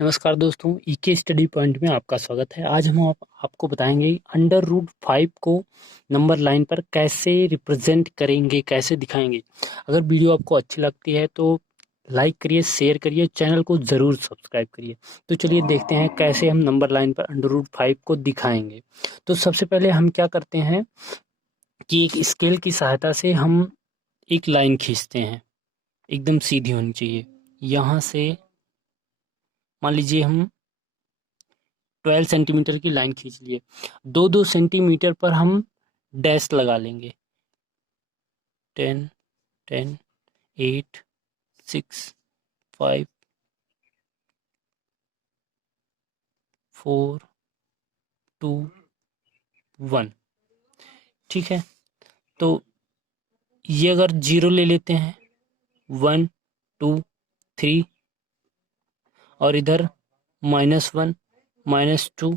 नमस्कार दोस्तों, ईके स्टडी पॉइंट में आपका स्वागत है। आज हम आपको बताएंगे अंडर रूट 5 को नंबर लाइन पर कैसे रिप्रेजेंट करेंगे, कैसे दिखाएंगे। अगर वीडियो आपको अच्छी लगती है तो लाइक करिए, शेयर करिए, चैनल को ज़रूर सब्सक्राइब करिए। तो चलिए देखते हैं कैसे हम नंबर लाइन पर अंडर रूट 5 को दिखाएंगे। तो सबसे पहले हम क्या करते हैं कि एक स्केल की सहायता से हम एक लाइन खींचते हैं, एकदम सीधी होनी चाहिए। यहाँ से मान लीजिए हम 12 सेंटीमीटर की लाइन खींच लिए। 2-2 सेंटीमीटर पर हम डैश लगा लेंगे। 10, 10, 8, 6, 5, 4, 2, 1। ठीक है, तो ये अगर 0 ले लेते हैं, 1, 2, 3, और इधर -1, -2,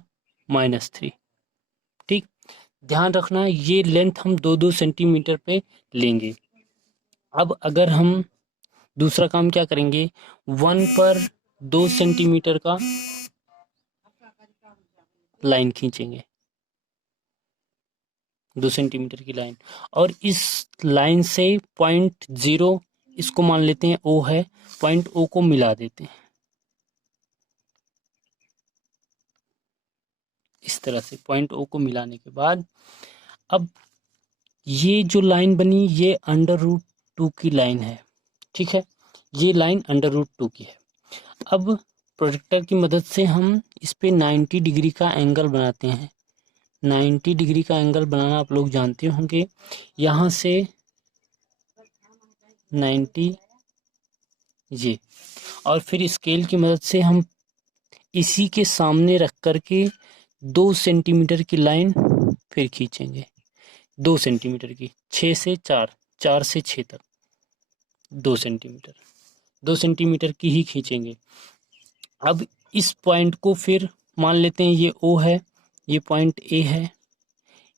-3। ठीक, ध्यान रखना ये लेंथ हम 2-2 सेंटीमीटर पे लेंगे। अब अगर हम दूसरा काम क्या करेंगे, 1 पर 2 सेंटीमीटर का लाइन खींचेंगे, 2 सेंटीमीटर की लाइन। और इस लाइन से पॉइंट 0, इसको मान लेते हैं O है, पॉइंट O को मिला देते हैं इस तरह से। पॉइंट O को मिलाने के बाद अब ये जो लाइन बनी ये अंडर रूट 2 की लाइन है। ठीक है, ये लाइन अंडर रूट 2 की है। अब प्रोजेक्टर की मदद से हम इस पे 90 डिग्री का एंगल बनाते हैं। 90 डिग्री का एंगल बनाना आप लोग जानते होंगे। यहाँ से 90 ये, और फिर स्केल की मदद से हम इसी के सामने रख कर के 2 सेंटीमीटर की लाइन फिर खींचेंगे। 2 सेंटीमीटर की, 6 से 4, 4 से 6 तक 2 सेंटीमीटर, 2 सेंटीमीटर की ही खींचेंगे। अब इस पॉइंट को फिर मान लेते हैं ये O है, ये पॉइंट A है,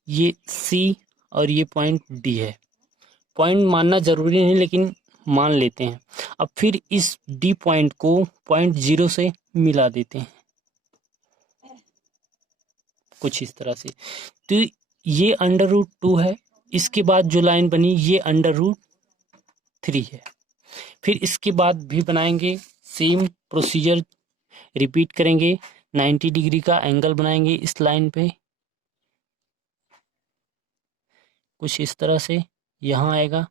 ये C और ये पॉइंट D है। पॉइंट मानना ज़रूरी नहीं लेकिन मान लेते हैं। अब फिर इस D पॉइंट को पॉइंट 0 से मिला देते हैं कुछ इस तरह से। तो ये अंडर रूट 2 है। इसके बाद जो लाइन बनी ये अंडर रूट 3 है। फिर इसके बाद भी बनाएंगे, सेम प्रोसीजर रिपीट करेंगे। 90 डिग्री का एंगल बनाएंगे इस लाइन पे कुछ इस तरह से, यहाँ आएगा।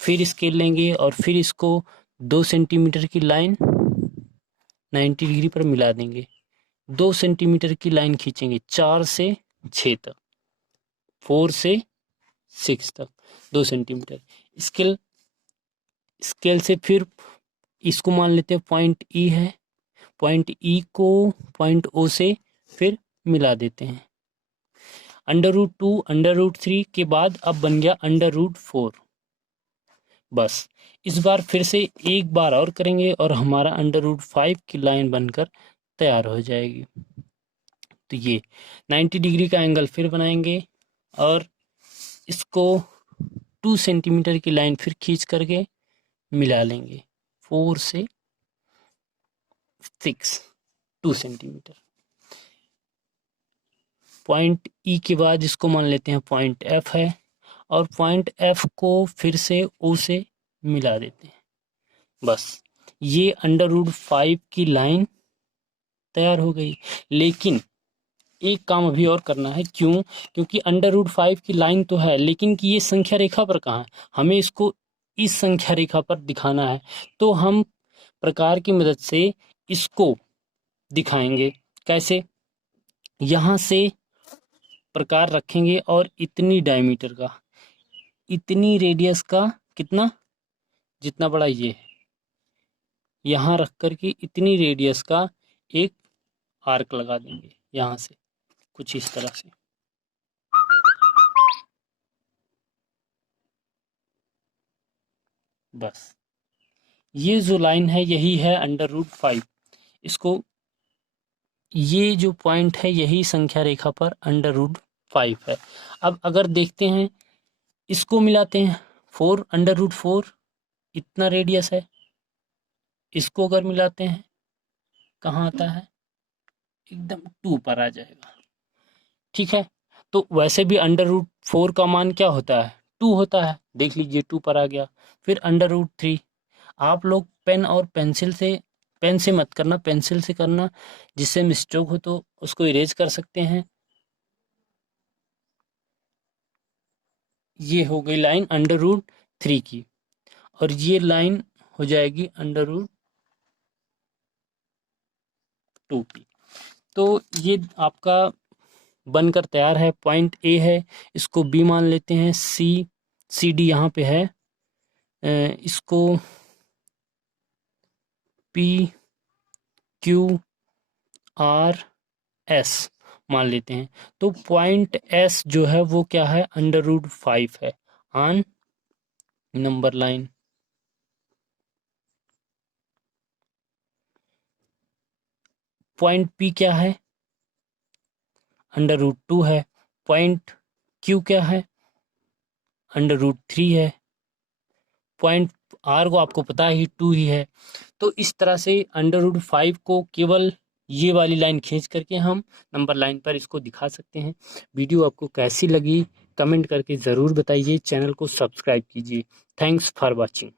फिर स्केल लेंगे और फिर इसको 2 सेंटीमीटर की लाइन 90 डिग्री पर मिला देंगे। 2 सेंटीमीटर की लाइन खींचेंगे 4 से 6 तक, 4 से 6 तक 2 सेंटीमीटर। स्केल स्केल से फिर इसको मान लेते हैं पॉइंट E है। पॉइंट E को पॉइंट O से फिर मिला देते हैं। अंडर रूट 2, अंडर रूट 3 के बाद अब बन गया अंडर रूट 4। बस इस बार फिर से एक बार और करेंगे और हमारा अंडर रूट 5 की लाइन बनकर तैयार हो जाएगी। तो ये 90 डिग्री का एंगल फिर बनाएंगे और इसको 2 सेंटीमीटर की लाइन फिर खींच करके मिला लेंगे। 4 से 6, 2 सेंटीमीटर। पॉइंट E के बाद इसको मान लेते हैं पॉइंट F है, और पॉइंट F को फिर से O से मिला देते हैं। बस ये अंडर रूट 5 की लाइन तैयार हो गई। लेकिन एक काम अभी और करना है। क्यों? क्योंकि अंडर रूट 5 की लाइन तो है लेकिन कि ये संख्या रेखा पर कहाँ है, हमें इसको इस संख्या रेखा पर दिखाना है। तो हम प्रकार की मदद से इसको दिखाएंगे। कैसे? यहाँ से प्रकार रखेंगे और इतनी डायमीटर का, इतनी रेडियस का, कितना, जितना बड़ा ये है, यहाँ रख कर के इतनी रेडियस का एक आर्क लगा देंगे यहाँ से कुछ इस तरह से। बस ये जो लाइन है यही है अंडर रूट 5। इसको, ये जो पॉइंट है यही संख्या रेखा पर अंडर रूट 5 है। अब अगर देखते हैं इसको मिलाते हैं, 4 अंडर रूट 4 इतना रेडियस है। इसको अगर मिलाते हैं कहाँ आता है, एकदम 2 पर आ जाएगा। ठीक है, तो वैसे भी √4 का मान क्या होता है, 2 होता है, देख लीजिए 2 पर आ गया। फिर √3, आप लोग पेन और पेंसिल से, पेन से मत करना, पेंसिल से करना, जिससे मिस्टेक हो तो उसको इरेज कर सकते हैं। ये हो गई लाइन √3 की, और ये लाइन हो जाएगी √2 की। तो ये आपका बनकर तैयार है। पॉइंट ए है, इसको बी मान लेते हैं, सी डी यहाँ पे है, इसको पी क्यू आर एस मान लेते हैं। तो पॉइंट एस जो है वो क्या है, √5 है on number line. Point P क्या है, √2 है। पॉइंट क्यू क्या है, √3 है। पॉइंट आर को आपको पता ही 2 ही है। तो इस तरह से √5 को केवल ये वाली लाइन खींच करके हम नंबर लाइन पर इसको दिखा सकते हैं। वीडियो आपको कैसी लगी कमेंट करके ज़रूर बताइए, चैनल को सब्सक्राइब कीजिए। Thanks for watching.